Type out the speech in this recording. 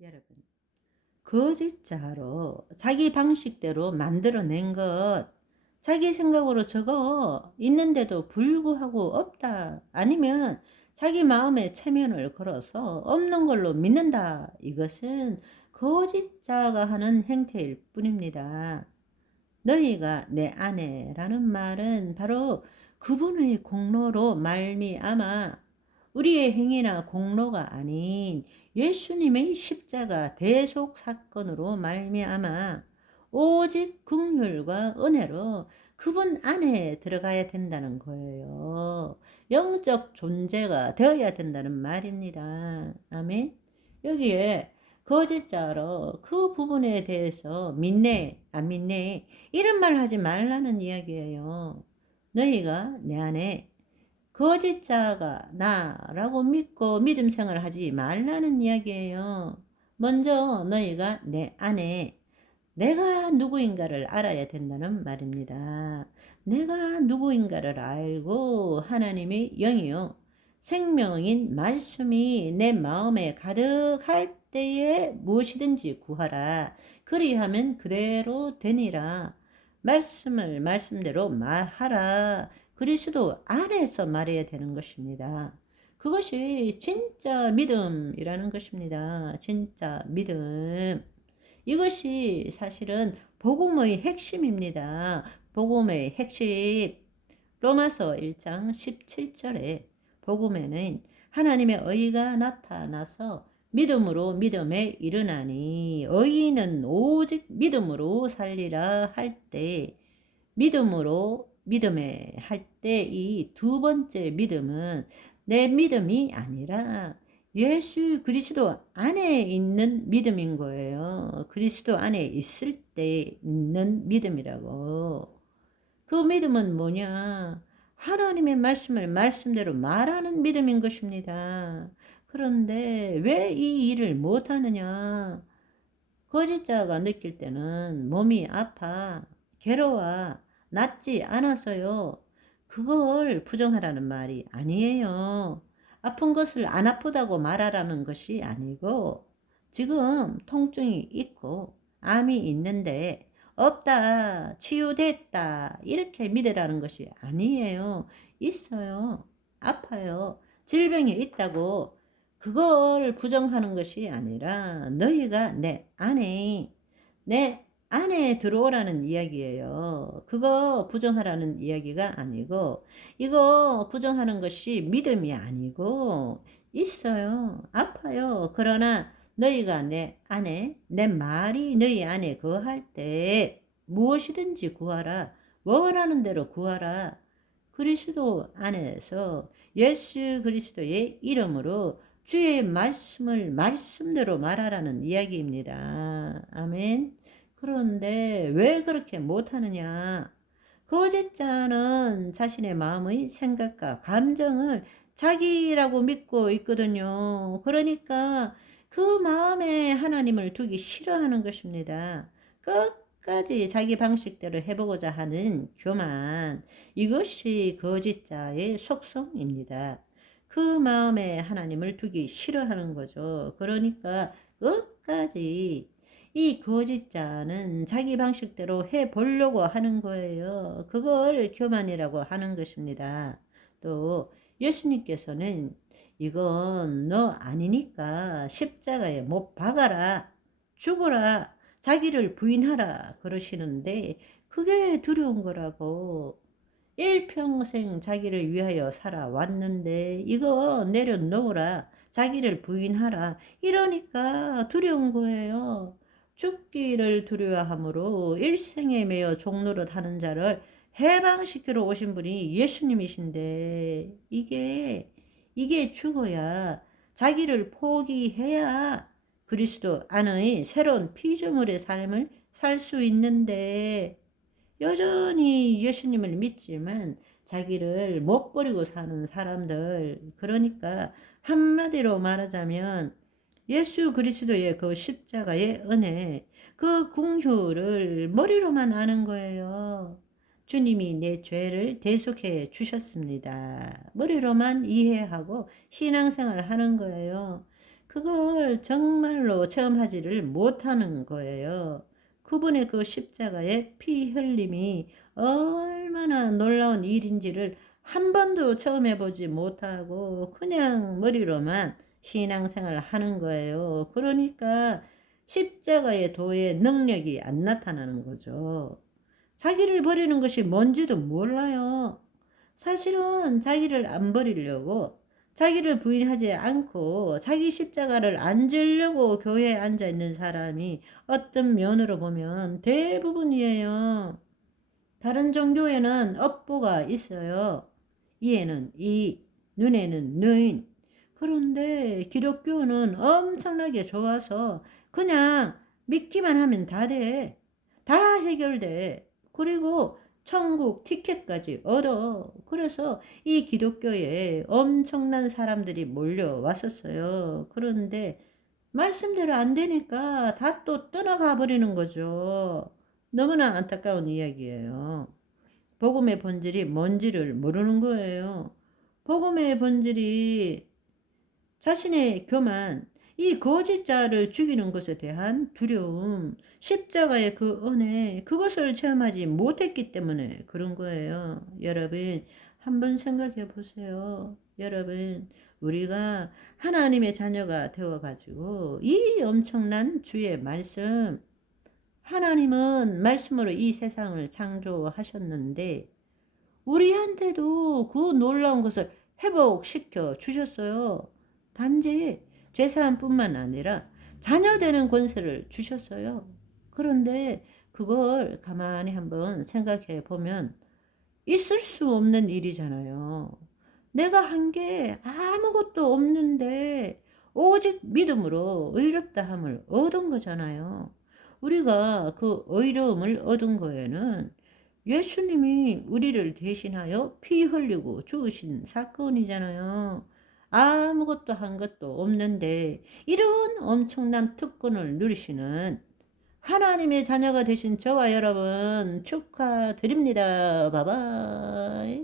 여러분, 거짓자로 자기 방식대로 만들어낸 것, 자기 생각으로 적어 있는데도 불구하고 없다. 아니면 자기 마음에 체면을 걸어서 없는 걸로 믿는다. 이것은 거짓자가 하는 행태일 뿐입니다. 너희가 내 아내라는 말은 바로 그분의 공로로 말미암아 우리의 행위나 공로가 아닌 예수님의 십자가 대속 사건으로 말미암아 오직 긍휼과 은혜로 그분 안에 들어가야 된다는 거예요. 영적 존재가 되어야 된다는 말입니다. 아멘. 여기에 거짓자로 그 부분에 대해서 믿네 안 믿네 이런 말 하지 말라는 이야기예요. 너희가 내 안에 거짓자가 나라고 믿고 믿음 생활하지 말라는 이야기예요. 먼저 너희가 내 안에 내가 누구인가를 알아야 된다는 말입니다. 내가 누구인가를 알고 하나님의 영이요 생명인 말씀이 내 마음에 가득할 때에 무엇이든지 구하라. 그리하면 그대로 되니라. 말씀을 말씀대로 말하라. 그리스도 안에서 말해야 되는 것입니다. 그것이 진짜 믿음이라는 것입니다. 진짜 믿음. 이것이 사실은 복음의 핵심입니다. 복음의 핵심. 로마서 1장 17절에 복음에는 하나님의 의가 나타나서 믿음으로 믿음에 이르나니 의인은 오직 믿음으로 살리라 할 때 믿음으로 믿음에 할 때 이 두 번째 믿음은 내 믿음이 아니라 예수 그리스도 안에 있는 믿음인 거예요. 그리스도 안에 있을 때 있는 믿음이라고. 그 믿음은 뭐냐? 하나님의 말씀을 말씀대로 말하는 믿음인 것입니다. 그런데 왜 이 일을 못하느냐? 거짓자가 느낄 때는 몸이 아파, 괴로워, 낫지 않아서요. 그걸 부정하라는 말이 아니에요. 아픈 것을 안 아프다고 말하라는 것이 아니고, 지금 통증이 있고, 암이 있는데, 없다, 치유됐다, 이렇게 믿으라는 것이 아니에요. 있어요. 아파요. 질병이 있다고 그걸 부정하는 것이 아니라 너희가 내 안에 들어오라는 이야기예요. 그거 부정하라는 이야기가 아니고 이거 부정하는 것이 믿음이 아니고 있어요. 아파요. 그러나 너희가 내 안에 내 말이 너희 안에 거할 때 무엇이든지 구하라. 원하는 대로 구하라. 그리스도 안에서 예수 그리스도의 이름으로 주의 말씀을 말씀대로 말하라는 이야기입니다. 아멘. 그런데 왜 그렇게 못하느냐? 거짓자는 자신의 마음의 생각과 감정을 자기라고 믿고 있거든요. 그러니까 그 마음에 하나님을 두기 싫어하는 것입니다. 끝까지 자기 방식대로 해보고자 하는 교만. 이것이 거짓자의 속성입니다. 그 마음에 하나님을 두기 싫어하는 거죠. 그러니까 끝까지 이 거짓자는 자기 방식대로 해보려고 하는 거예요. 그걸 교만이라고 하는 것입니다. 또 예수님께서는 이건 너 아니니까 십자가에 못 박아라, 죽어라, 자기를 부인하라 그러시는데 그게 두려운 거라고. 일평생 자기를 위하여 살아왔는데 이거 내려놓으라. 자기를 부인하라. 이러니까 두려운 거예요. 죽기를 두려워함으로 일생에 매여 종노릇 하는 자를 해방시키러 오신 분이 예수님이신데 이게 죽어야 자기를 포기해야 그리스도 안의 새로운 피조물의 삶을 살 수 있는데 여전히 예수님을 믿지만 자기를 못 버리고 사는 사람들, 그러니까 한마디로 말하자면 예수 그리스도의 그 십자가의 은혜, 그 긍휼을 머리로만 아는 거예요. 주님이 내 죄를 대속해 주셨습니다. 머리로만 이해하고 신앙생활 하는 거예요. 그걸 정말로 체험하지를 못하는 거예요. 그분의 그 십자가의 피 흘림이 얼마나 놀라운 일인지를 한 번도 체험해 보지 못하고 그냥 머리로만 신앙생활을 하는 거예요. 그러니까 십자가의 도의 능력이 안 나타나는 거죠. 자기를 버리는 것이 뭔지도 몰라요. 사실은 자기를 안 버리려고 자기를 부인하지 않고 자기 십자가를 안 지려고 교회에 앉아 있는 사람이 어떤 면으로 보면 대부분이에요. 다른 종교에는 업보가 있어요. 이에는 이, 눈에는 는. 그런데 기독교는 엄청나게 좋아서 그냥 믿기만 하면 다 돼. 다 해결돼. 그리고 천국 티켓까지 얻어. 그래서 이 기독교에 엄청난 사람들이 몰려왔었어요. 그런데 말씀대로 안 되니까 다 또 떠나가 버리는 거죠. 너무나 안타까운 이야기예요. 복음의 본질이 뭔지를 모르는 거예요. 복음의 본질이 자신의 교만, 이 거짓자를 죽이는 것에 대한 두려움, 십자가의 그 은혜, 그것을 체험하지 못했기 때문에 그런 거예요. 여러분, 한번 생각해 보세요. 여러분, 우리가 하나님의 자녀가 되어가지고 이 엄청난 주의 말씀, 하나님은 말씀으로 이 세상을 창조하셨는데 우리한테도 그 놀라운 것을 회복시켜 주셨어요. 단지 재산뿐만 아니라 자녀 되는 권세를 주셨어요. 그런데 그걸 가만히 한번 생각해 보면 있을 수 없는 일이잖아요. 내가 한 게 아무것도 없는데 오직 믿음으로 의롭다 함을 얻은 거잖아요. 우리가 그 의로움을 얻은 거에는 예수님이 우리를 대신하여 피 흘리고 죽으신 사건이잖아요. 아무것도 한 것도 없는데 이런 엄청난 특권을 누리시는 하나님의 자녀가 되신 저와 여러분 축하드립니다. 바바이.